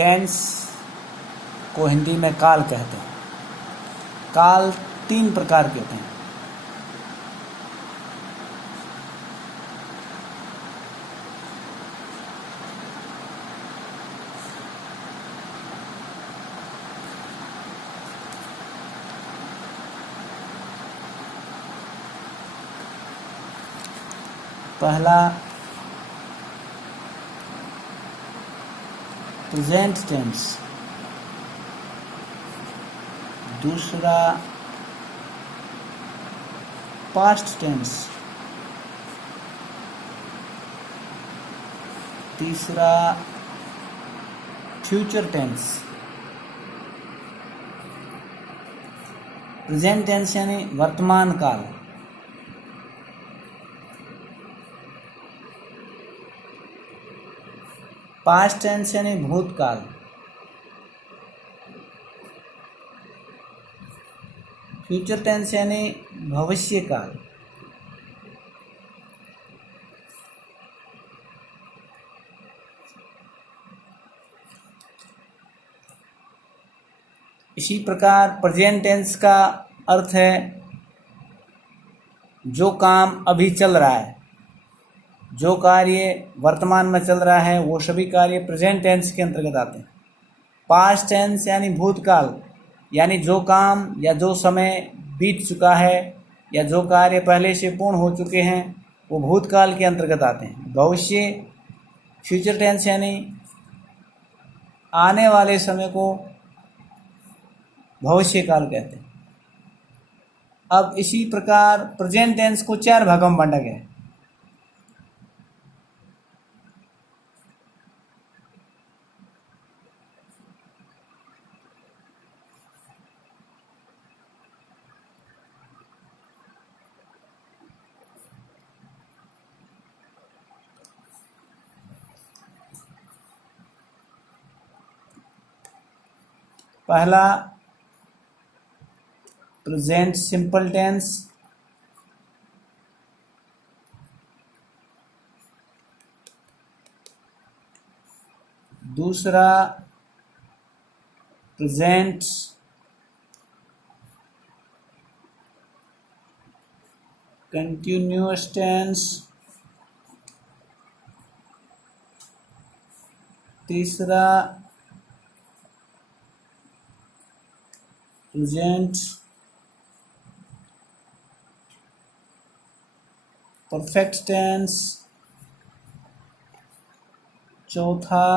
Tense को हिंदी में काल कहते हैं। काल 3 प्रकार के होते हैं। पहला प्रेजेंट टेंस, दूसरा पास्ट टेंस, तीसरा फ्यूचर टेंस। प्रेजेंट टेंस यानी वर्तमान काल, पास्ट टेंस यानी भूतकाल, फ्यूचर टेंस यानी भविष्य काल। इसी प्रकार प्रेजेंट टेंस का अर्थ है जो काम अभी चल रहा है, जो कार्य वर्तमान में चल रहा है, वो सभी कार्य प्रेजेंट टेंस के अंतर्गत आते हैं। पास्ट टेंस यानी भूतकाल, यानी जो काम या जो समय बीत चुका है या जो कार्य पहले से पूर्ण हो चुके हैं वो भूतकाल के अंतर्गत आते हैं। भविष्य फ्यूचर टेंस यानी आने वाले समय को भविष्य काल कहते हैं। अब इसी प्रकार प्रेजेंट टेंस को 4 भागों में बांटा गया है। पहला प्रेजेंट सिंपल टेंस, दूसरा प्रेजेंट कंटिन्यूअस टेंस, तीसरा प्रेजेंट परफेक्ट टेंस, चौथा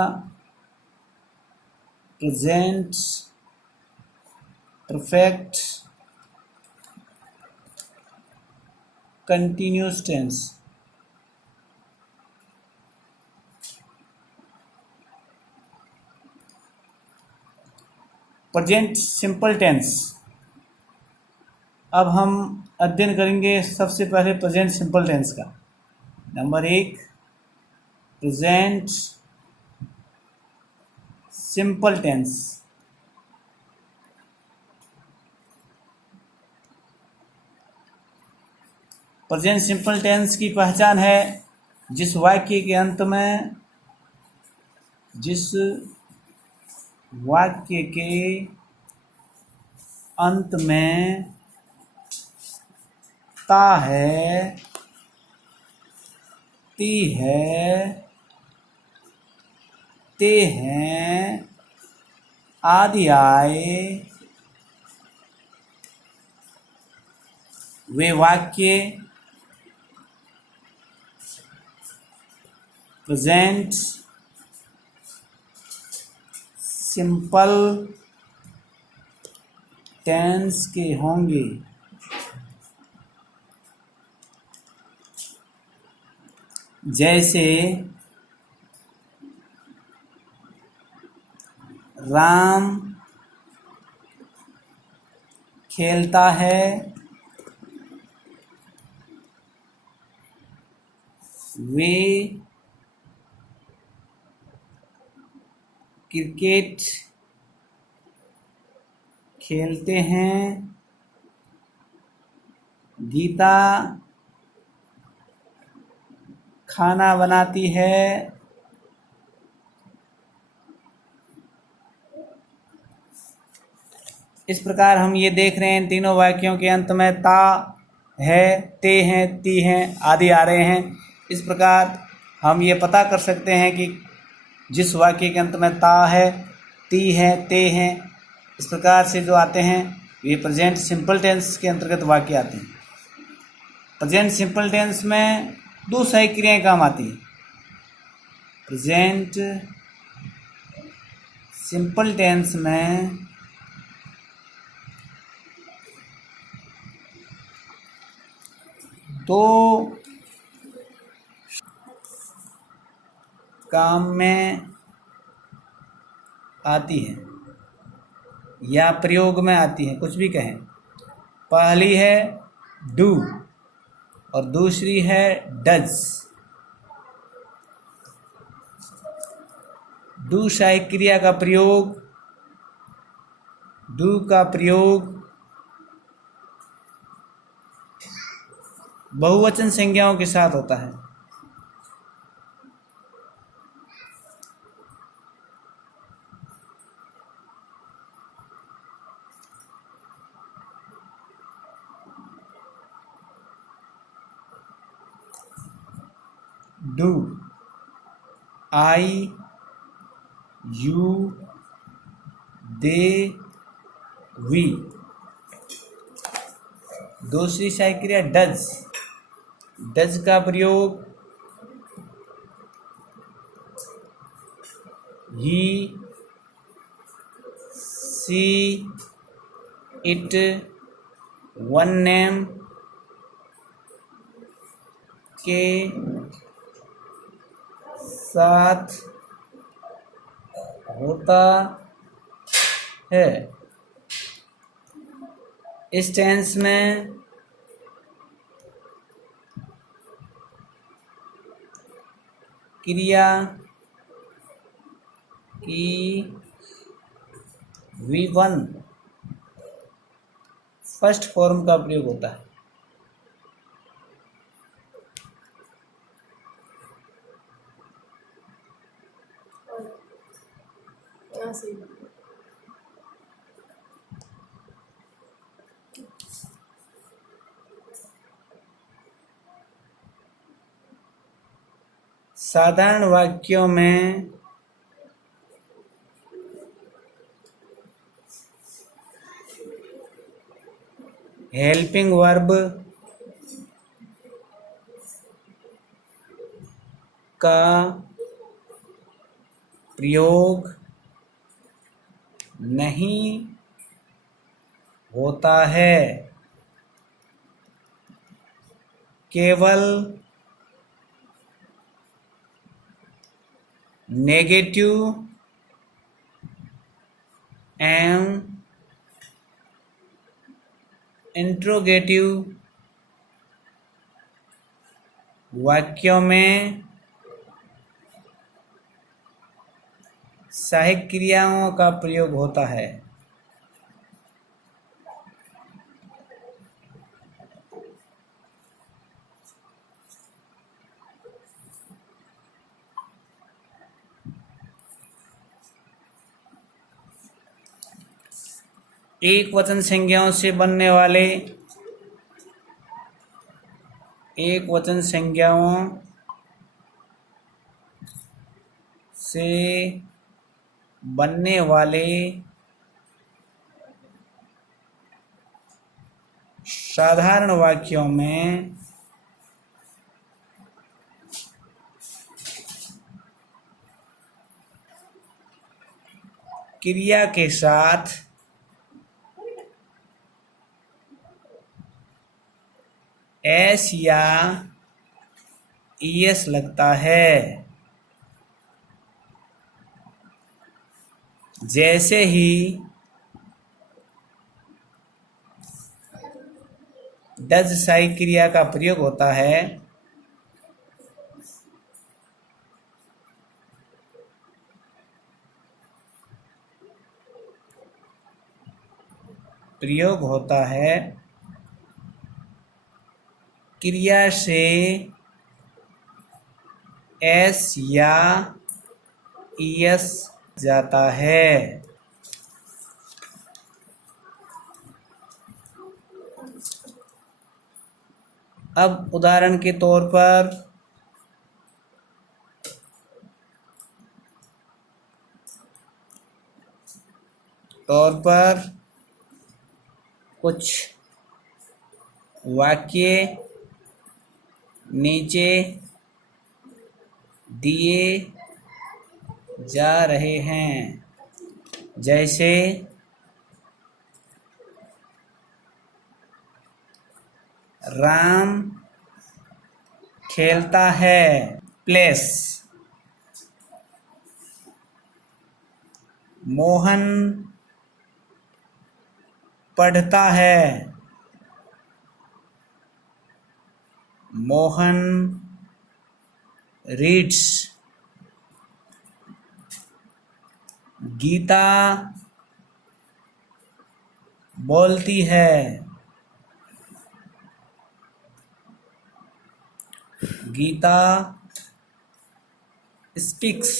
present perfect continuous tense. Present simple tense. अब हम अध्ययन करेंगे सबसे पहले प्रेजेंट सिंपल टेंस का। Number 1 present simple tense. Present simple tense की पहचान है जिस वाक्य के अंत में ता है, ती है, ते हैं आदि आए, वे वाक्य प्रेजेंट सिंपल टेंस के होंगे। जैसे राम खेलता है, वे क्रिकेट खेलते हैं, गीता खाना बनाती है, इस प्रकार हम ये देख रहे हैं तीनों वाक्यों के अंत में ता है, ते हैं, ती हैं आदि आ रहे हैं। इस प्रकार हम ये पता कर सकते हैं कि जिस वाक्य के अंत में ता है, ती है, ते हैं, इस प्रकार से जो आते हैं ये प्रेजेंट सिंपल टेंस के अंतर्गत वाक्य आते हैं। प्रेजेंट सिंपल टेंस में दो सहायक क्रियाएं काम आती हैं। प्रेजेंट सिंपल टेंस में दो काम में आती है या प्रयोग में आती है, कुछ भी कहें। पहली है डू और दूसरी है डज। डू सहायक क्रिया का प्रयोग, डू का प्रयोग बहुवचन संज्ञाओं के साथ होता है। Do, I, you, they, we. दूसरी सहायक क्रिया डज। डज का प्रयोग he, she, it, one name के साथ होता है। इस टेंस में क्रिया की V1 फर्स्ट फॉर्म का प्रयोग होता है। साधारण वाक्यों में हेल्पिंग वर्ब का प्रयोग नहीं होता है। केवल नेगेटिव एवं इंट्रोगेटिव वाक्यों में सहायक क्रियाओं का प्रयोग होता है। एक वचन संज्ञाओं से बनने वाले, एक वचन संज्ञाओं से बनने वाले साधारण वाक्यों में क्रिया के साथ एस या ईएस लगता है। जैसे ही डज सहायक क्रिया का प्रयोग होता है, प्रयोग होता है क्रिया से एस या ईएस जाता है। अब उदाहरण के तौर पर कुछ वाक्य नीचे दिए जा रहे हैं, जैसे राम खेलता है, प्लेस। मोहन पढ़ता है, मोहन रीड्स। गीता बोलती है, गीता स्पीक्स।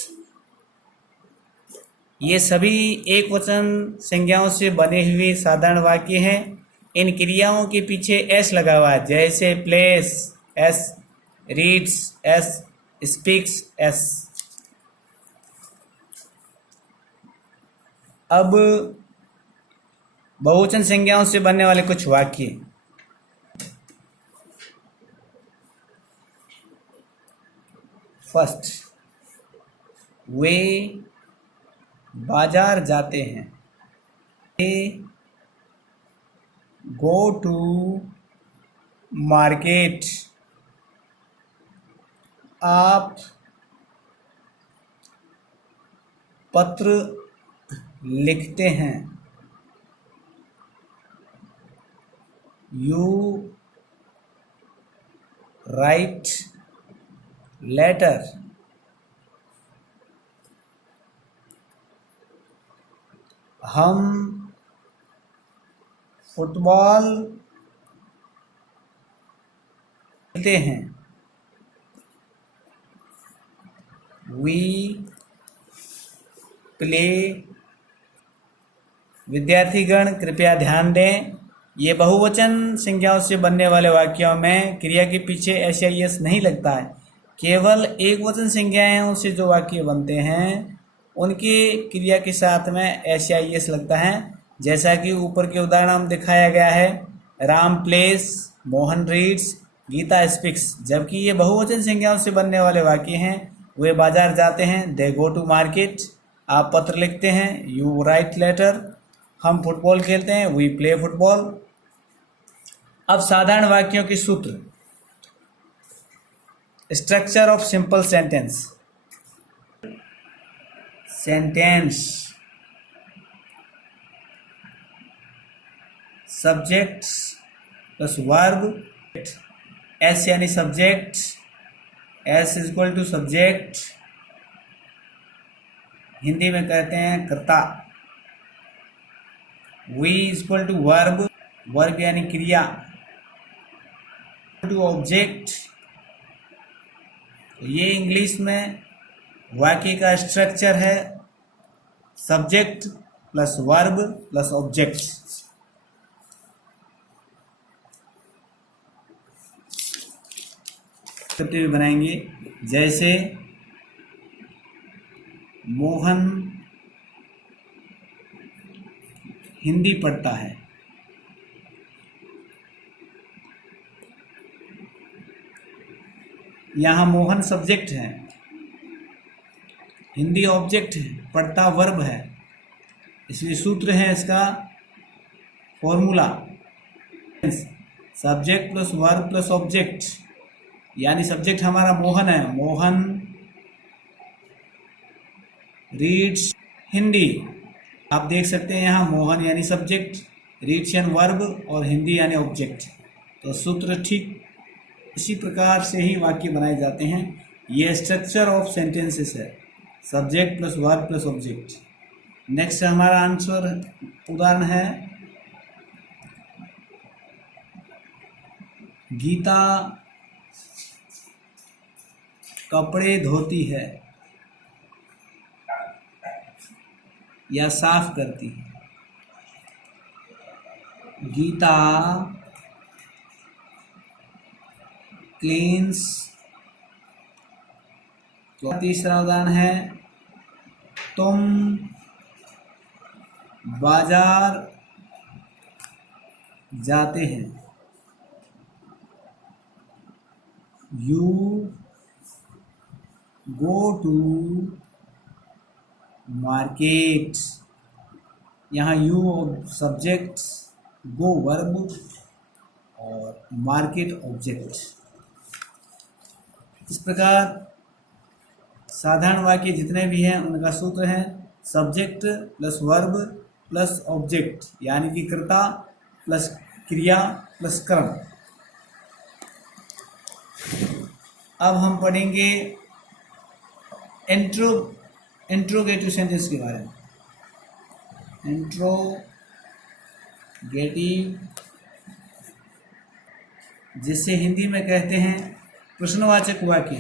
ये सभी एक वचन संज्ञाओं से बने हुए साधारण वाक्य हैं। इन क्रियाओं के पीछे एस लगा हुआ है, जैसे place S, reads S, speaks S. अब बहुवचन संज्ञाओं से बनने वाले कुछ वाक्य। फर्स्ट, वे बाजार जाते हैं, दे गो टू मार्केट। आप पत्र लिखते हैं, यू राइट लेटर। हम फुटबॉल खेलते हैं, वी प्ले। विद्यार्थीगण कृपया ध्यान दें, ये बहुवचन संज्ञाओं से बनने वाले वाक्यों में क्रिया के पीछे एस या एस नहीं लगता है। केवल एक वचन संज्ञाओं से जो वाक्य बनते हैं उनकी क्रिया के साथ में एस या एस लगता है। जैसा कि ऊपर के उदाहरण में दिखाया गया है, Ram plays, Mohan reads, Gita speaks. जबकि ये बहुवचन संज्ञाओं से बनने वाले वाक्य हैं। वे बाजार जाते हैं, दे गो टू मार्केट। आप पत्र लिखते हैं, यू राइट लेटर। हम फुटबॉल खेलते हैं, वी प्ले फुटबॉल। अब साधारण वाक्यों के सूत्र। Structure of simple sentence. Subject plus verb, S यानी subject, S is equal to subject, Hindi में कहते हैं कर्ता। V is equal to verb, verb यानी क्रिया, टू ऑब्जेक्ट। ये इंग्लिश में वाक्य का स्ट्रक्चर है, subject plus verb plus object. भी बनाएंगे, जैसे मोहन हिंदी पढ़ता है, यहाँ मोहन सब्जेक्ट है, हिंदी ऑब्जेक्ट है, पढ़ता वर्ब है। इसलिए सूत्र है इसका formula, subject plus verb plus object. यानी सब्जेक्ट हमारा मोहन है, मोहन रीड्स हिंदी। आप देख सकते हैं यहाँ मोहन यानी सब्जेक्ट, रीड्स यानी वर्ब और हिंदी यानी ऑब्जेक्ट। तो सूत्र ठीक इसी प्रकार से ही वाक्य बनाए जाते हैं। ये स्ट्रक्चर ऑफ सेंटेंसेस है, subject plus verb plus object. Next हमारा आंसर उदाहरण है, गीता कपड़े धोती है या साफ करती है। गीता क्लीन्स। तीसरा उदाहरण है तुम बाजार जाते हैं। You go to market. यहाँ यू सब्जेक्ट, गो वर्ब और मार्केट ऑब्जेक्ट। इस प्रकार साधारण वाक्य जितने भी हैं उनका सूत्र है subject plus verb plus object, यानी कि कर्ता प्लस क्रिया प्लस कर्म। अब हम पढ़ेंगे इंट्रोगेटिव सेंटेंस के बारे में। इंट्रोगेटिव, जिसे हिंदी में कहते हैं प्रश्नवाचक वाक्य।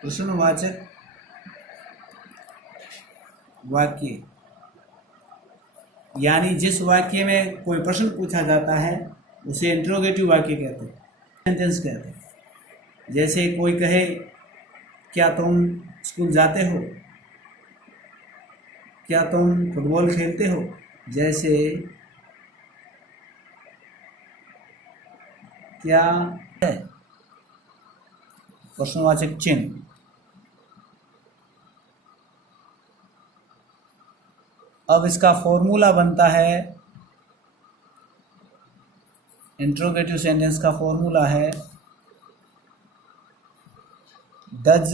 प्रश्नवाचक वाक्य यानी जिस वाक्य में कोई प्रश्न पूछा जाता है उसे इंट्रोगेटिव वाक्य कहते हैं, सेंटेंस कहते हैं। जैसे कोई कहे क्या तुम स्कूल जाते हो, क्या तुम फुटबॉल खेलते हो, जैसे क्या है, प्रश्नवाचक चिन्ह। अब इसका फॉर्मूला बनता है, इंट्रोगेटिव सेंटेंस का फॉर्मूला है does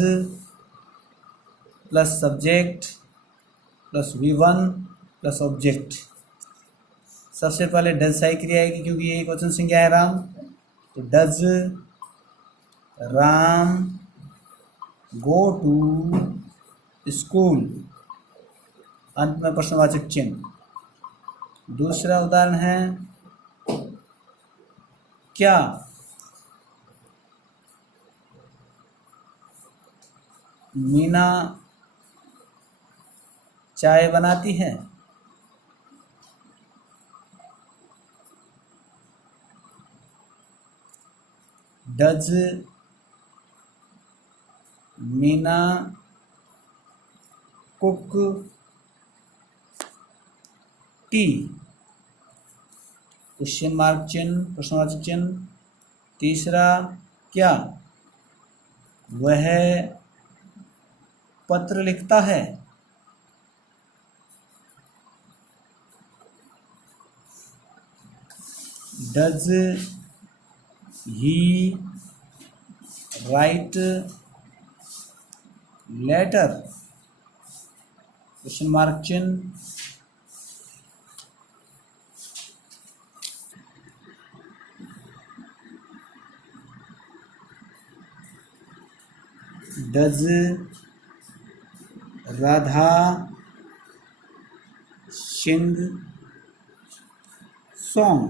plus subject plus V1 plus object. सबसे पहले डज सही क्रिया आएगी क्योंकि ये एक वचन संज्ञा है राम, तो does Ram go to school, अंत में प्रश्नवाचक चिन्ह। दूसरा उदाहरण है क्या मीना चाय बनाती है, does Meena cook tea, question mark चिन्ह प्रश्नवाचक चिन्ह। तीसरा क्या वह पत्र लिखता है, does he write letter, question mark चिन्ह। Does Radha sing song,